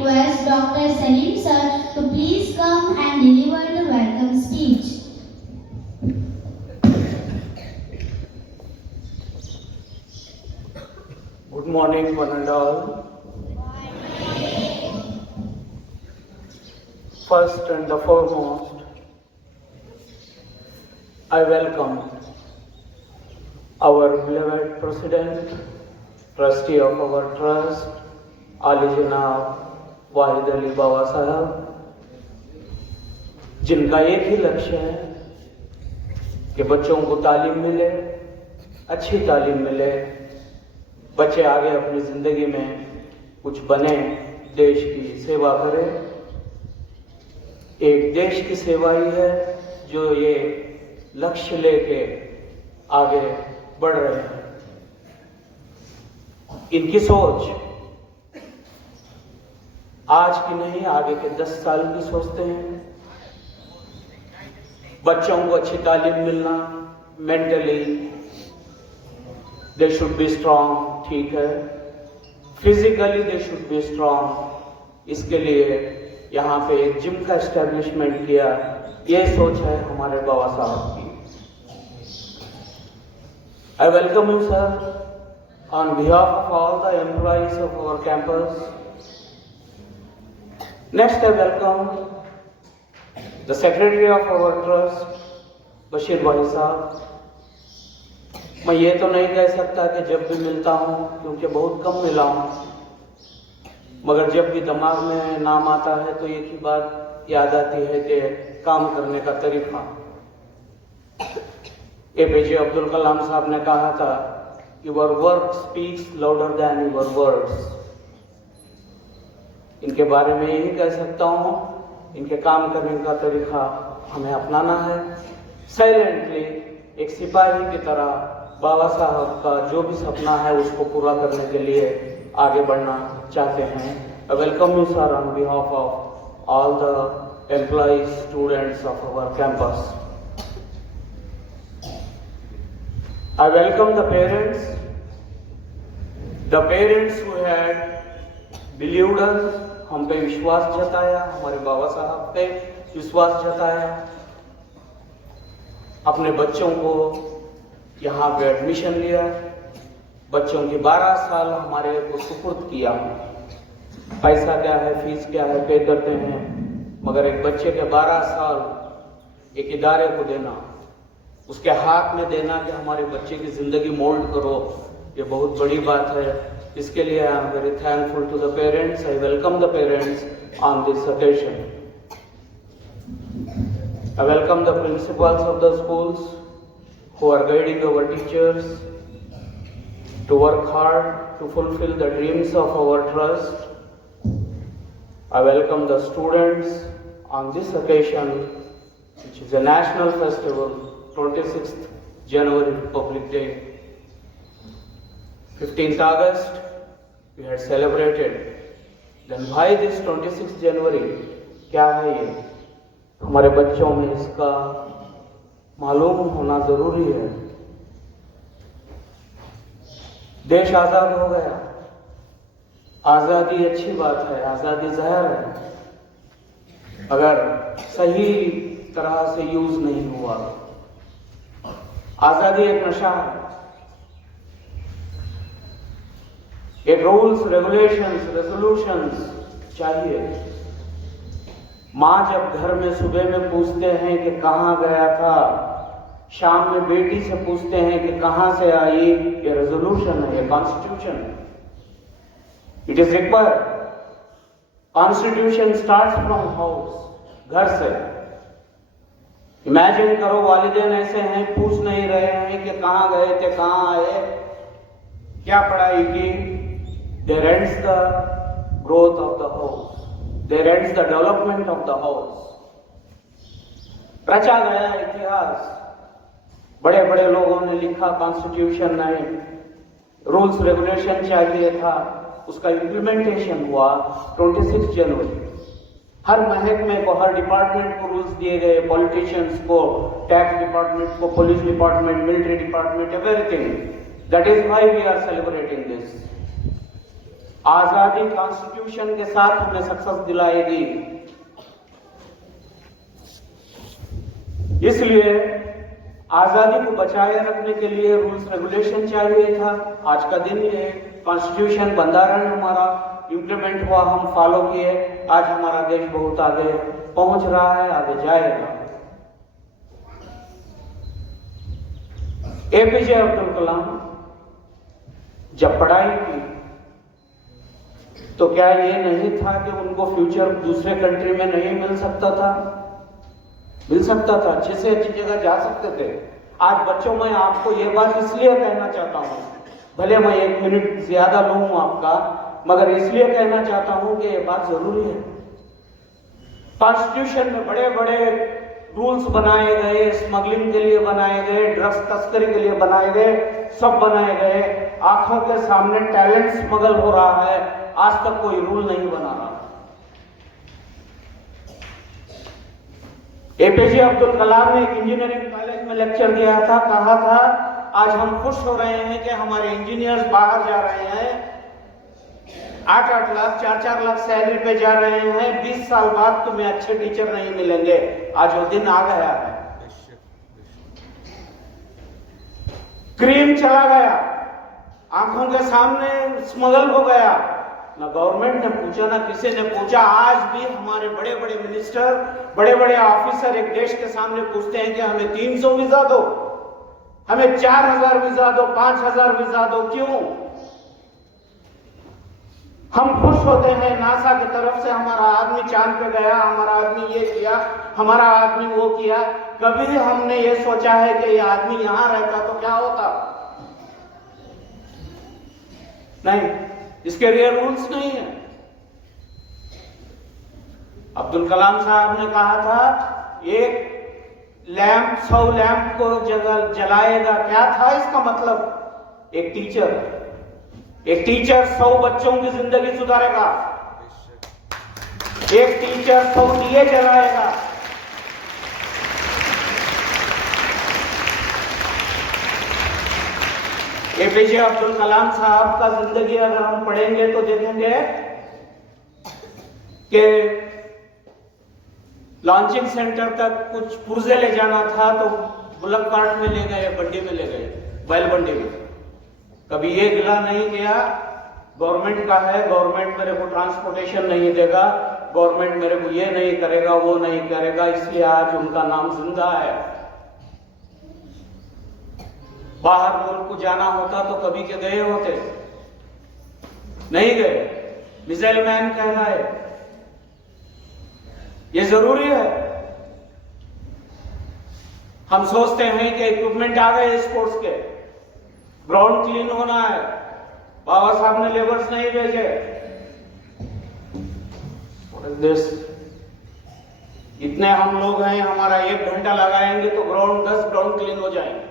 request Dr. Salim sir to please come and deliver the welcome speech. Good morning, one and all. First and the foremost, I welcome our beloved President, Trustee of our Trust, Ali Janab Wahid Ali Baba Sahab, जिनका एक ही लक्ष्य है कि बच्चों को तालीम मिले, अच्छी तालीम मिले, बच्चे आगे अपनी ज़िंदगी में कुछ बने, देश की सेवा करें। एक देश की सेवा ही है जो ये लक्ष्य लेके आगे बढ़ रहे हैं। इनकी सोच आज की नहीं, आगे के 10 साल की सोचते हैं। बच्चों को अच्छी तालीम मिलना, mentally they should be strong, ठीक है, physically they should be strong. इसके लिए यहाँ पे एक जिम का एस्टेब्लिशमेंट किया, ये सोच है हमारे बाबा साहब की। I welcome you, sir, on behalf of all the employees of our campus. Next, I welcome the Secretary of our trust, Bashir भाई साहब। मैं ये तो नहीं कह सकता कि जब भी मिलता हूँ, क्योंकि बहुत कम मिला हूँ, मगर जब भी दिमाग में नाम आता है तो एक ही बात याद आती है कि काम करने का तरीका। APJ अब्दुल कलाम साहब ने कहा था, your work speaks louder than your words. इनके बारे में यही कह सकता हूँ, इनके काम करने का तरीका हमें अपनाना है। साइलेंटली एक सिपाही की तरह बाबा साहब का जो भी सपना है उसको पूरा करने के लिए आगे बढ़ना चाहते हैं। I welcome you, sir, on behalf of all the employees, students of our campus. I welcome the parents who had believed us, हम पे विश्वास जताया, हमारे बाबा साहब पे विश्वास जताया, अपने बच्चों को यहाँ पे एडमिशन लिया, बच्चों की 12 साल हमारे को सुपुर्द किया। पैसा क्या है, फीस क्या है, पे करते हैं, मगर एक बच्चे के 12 साल एक इदारे को देना, उसके हाथ में देना कि हमारे बच्चे की जिंदगी मोल्ड करो, ये बहुत बड़ी बात है। इसके लिए I am very thankful to the parents. I welcome the parents on this occasion. I welcome the principals of the schools who are guiding our teachers to work hard to fulfill the dreams of our trust. I welcome the students on this occasion, which is a national festival, 26th January Republic Day. 15th August we had celebrated. Then why this 26th January? क्या है ये? हमारे बच्चों में इसका मालूम होना जरूरी है। देश आजाद हो गया, आजादी अच्छी बात है, आजादी जहर है, अगर सही तरह से यूज नहीं हुआ। आजादी एक नशा है, एक रूल्स, रेगुलेशंस, रेजोल्यूशंस चाहिए। माँ जब घर में सुबह में पूछते हैं कि कहाँ गया था, शाम में बेटी से पूछते हैं कि कहाँ से आई, ये रेजोल्यूशन है, ये कॉन्स्टिट्यूशन है। It is required. Constitution starts from house, घर से। इमेजिन करो, वालिदैन ऐसे हैं, पूछ नहीं रहे हैं कि कहाँ गए थे, कहाँ आए, क्या पढ़ाई की। There ends the growth of the house, there ends the development of the house. रचा गया इतिहास, बड़े बड़े लोगों ने लिखा, कॉन्स्टिट्यूशन में रूल्स रेगुलेशन चाहिए था, उसका इम्प्लीमेंटेशन हुआ 26 जनवरी। हर महकमे को, हर डिपार्टमेंट को रूल्स दिए गए, पॉलिटिशियंस को, टैक्स डिपार्टमेंट को, police department, military department, everything. That is why we are celebrating this. आजादी कॉन्स्टिट्यूशन के साथ हमें सक्सेस दिलाएगी। इसलिए आजादी को बचाए रखने के लिए रूल्स रेगुलेशन चाहिए था। आज का दिन ये कॉन्स्टिट्यूशन बंधारण हमारा इम्प्लीमेंट हुआ, हम फॉलो किए, आज हमारा देश बहुत आगे पहुंच रहा है, आगे जाएगा। एपीजे अब्दुल कलाम जब पढ़ाई की तो क्या ये नहीं था कि उनको फ्यूचर दूसरे कंट्री में नहीं मिल सकता था? मिल सकता था, अच्छे से अच्छी जगह जा सकते थे। आज बच्चों, मैं आपको ये बात इसलिए कहना चाहता हूँ, भले मैं 1 मिनट ज्यादा लूं आपका, मगर इसलिए कहना चाहता हूं कि ये बात जरूरी है। कॉन्स्टिट्यूशन में बड़े बड़े रूल्स बनाए गए, स्मगलिंग के लिए बनाए गए, ड्रग्स तस्करी के लिए बनाए गए, सब बनाए गए। आंखों के सामने टैलेंट स्मगल हो रहा है, आज तक कोई रूल नहीं बना रहा। एपीजे अब्दुल कलाम ने एक इंजीनियरिंग कॉलेज में लेक्चर दिया था, कहा था आज हम खुश हो रहे हैं कि हमारे इंजीनियर्स बाहर जा रहे हैं, 8-8 लाख 4-4 लाख सैलरी पे जा रहे हैं, 20 साल बाद तुम्हें अच्छे टीचर नहीं मिलेंगे। आज वो दिन आ गया है। क्रीम चला गया, आंखों के सामने स्मगल हो गया, ना गवर्नमेंट ने पूछा, ना किसी ने पूछा। आज भी हमारे बड़े बड़े मिनिस्टर, बड़े बड़े ऑफिसर एक देश के सामने पूछते हैं कि हमें 300 वीजा दो, हमें 4000 वीजा दो, 5000 वीजा दो। क्यों? हम खुश होते हैं नासा की तरफ से हमारा आदमी चांद पे गया, हमारा आदमी ये किया, हमारा आदमी वो किया। कभी हमने ये सोचा है कि ये आदमी यहां रहता तो क्या होता? नहीं, इसके लिए रूल्स नहीं है। अब्दुल कलाम साहब ने कहा था एक लैंप 100 लैंप को जलाएगा। क्या था इसका मतलब? एक टीचर 100 बच्चों की जिंदगी सुधारेगा, एक टीचर 100 दिए जलाएगा। एपीजे अब्दुल कलाम साहब का जिंदगी अगर हम पढ़ेंगे तो देखेंगे कि लॉन्चिंग सेंटर तक कुछ पुर्जे ले जाना था तो बुलक कार्ट में ले गए, बंडी में ले गए, बैल बंडी में। कभी ये गिला नहीं किया गवर्नमेंट का है, गवर्नमेंट मेरे को ट्रांसपोर्टेशन नहीं देगा, गवर्नमेंट मेरे को ये नहीं करेगा, वो नहीं करेगा, इसलिए आज उनका नाम जिंदा है। बाहर मुल्क को जाना होता तो कभी के गए होते? नहीं गए, मिसाइल मैन कहलाए। ये जरूरी है। हम सोचते हैं कि इक्विपमेंट आ गए स्पोर्ट्स के, ग्राउंड क्लीन होना है, बाबा साहब ने लेबर्स नहीं भेजे। इतने हम लोग हैं, हमारा 1 घंटा लगाएंगे तो ग्राउंड 10 ग्राउंड क्लीन हो जाएंगे।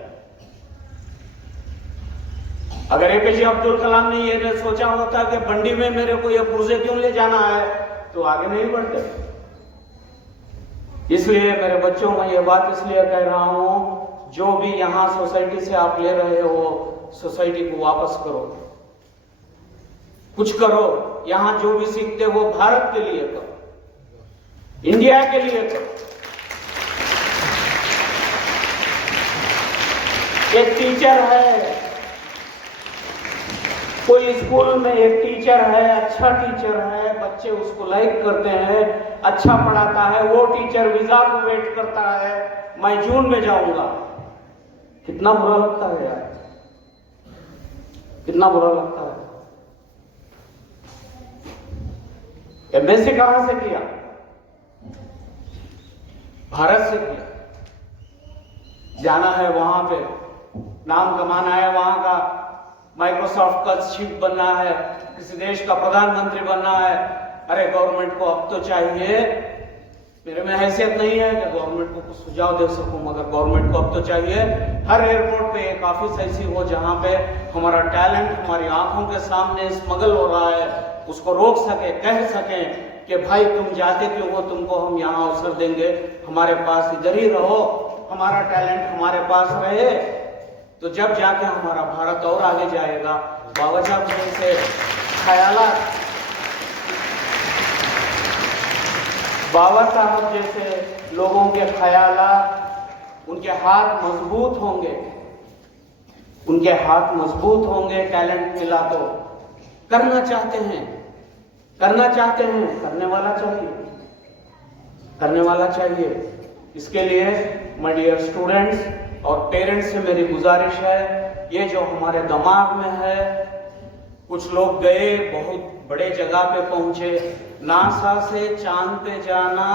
अगर एपीजे अब्दुल कलाम ने ये सोचा होता कि बंडी में मेरे को ये पुर्जे क्यों ले जाना है, तो आगे नहीं बढ़ते। इसलिए मेरे बच्चों, मैं ये बात इसलिए कह रहा हूं, जो भी यहां सोसाइटी से आप ले रहे हो, सोसाइटी को वापस करो, कुछ करो। यहां जो भी सीखते हो भारत के लिए करो, इंडिया के लिए करो। एक टीचर है, कोई स्कूल में एक टीचर है, अच्छा टीचर है, बच्चे उसको लाइक करते हैं, अच्छा पढ़ाता है, वो टीचर वीजा को वेट करता है, मैं जून में जाऊंगा। कितना बुरा लगता है यार, कितना बुरा लगता है। एमएससी कहां से किया? भारत से किया। जाना है वहां पे, नाम कमाना है वहां का, माइक्रोसॉफ्ट का चीफ बनना है, किसी देश का प्रधानमंत्री बनना है। अरे गवर्नमेंट को अब तो चाहिए, मेरे में हैसियत नहीं है कि गवर्नमेंट को कुछ सुझाव दे सकूं, मगर गवर्नमेंट को अब तो चाहिए हर एयरपोर्ट पे एक ऑफिस ऐसी हो जहां पे हमारा टैलेंट हमारी आंखों के सामने स्मगल हो रहा है, उसको रोक सके, कह सके कि भाई तुम जाते क्यों हो, तुमको हम यहाँ अवसर देंगे, हमारे पास इधर ही रहो, हमारा टैलेंट हमारे पास रहे, तो जब जाके हमारा भारत और आगे जाएगा। बाबा साहब जैसे ख्यालात बाबा साहब जैसे लोगों के ख्यालात, उनके हाथ मजबूत होंगे, उनके हाथ मजबूत होंगे। टैलेंट मिला तो करना चाहते हैं, करने वाला चाहिए, करने वाला चाहिए। इसके लिए माय डियर स्टूडेंट्स और पेरेंट्स से मेरी गुजारिश है, ये जो हमारे दिमाग में है, कुछ लोग गए, बहुत बड़े जगह पे पहुंचे, नासा से चांद पे जाना,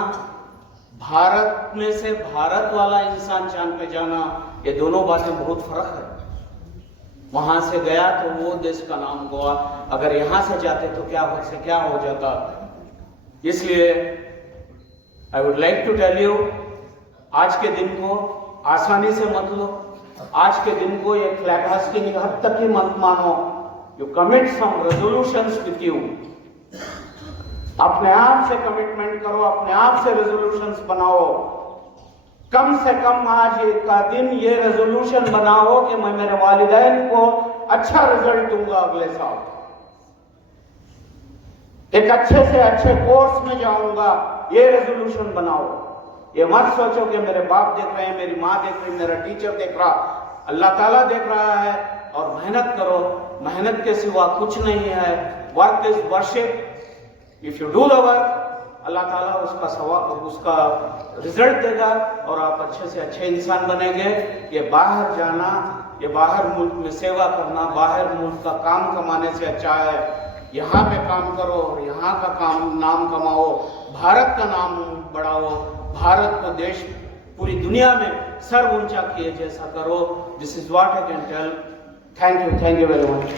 भारत में से भारत वाला इंसान चांद पे जाना, ये दोनों बातें बहुत फर्क है। वहां से गया तो वो देश का नाम हुआ, अगर यहां से जाते तो क्या हो जाता। इसलिए I would like to tell you, आज के दिन को आसानी से मत लो, आज के दिन को एक फ्लैग की हद तक ही मत मानो। You commit some resolutions with you, अपने आप से कमिटमेंट करो, अपने आप से रेजोल्यूशंस बनाओ। कम से कम आज का दिन ये रेजोल्यूशन बनाओ कि मैं मेरे वालिदैन को अच्छा रिजल्ट दूंगा अगले साल, एक अच्छे से अच्छे कोर्स में जाऊंगा, ये रेजोल्यूशन बनाओ। ये मत सोचो कि मेरे बाप देख रहे हैं, मेरी माँ देख रही है, मेरा टीचर देख रहा, अल्लाह ताला देख रहा है। और मेहनत करो, मेहनत के सिवा कुछ नहीं है। Work is worship, if you do the work, अल्लाह ताला उसका रिजल्ट देगा और आप अच्छे से अच्छे इंसान बनेंगे। ये बाहर जाना, ये बाहर मुल्क में सेवा करना, बाहर मुल्क का काम कमाने से अच्छा है यहाँ पे काम करो और यहाँ का काम नाम कमाओ, भारत का नाम बढ़ाओ, भारत को देश पूरी दुनिया में सर ऊंचा किए जैसा करो। This is what I can tell. Thank you very much.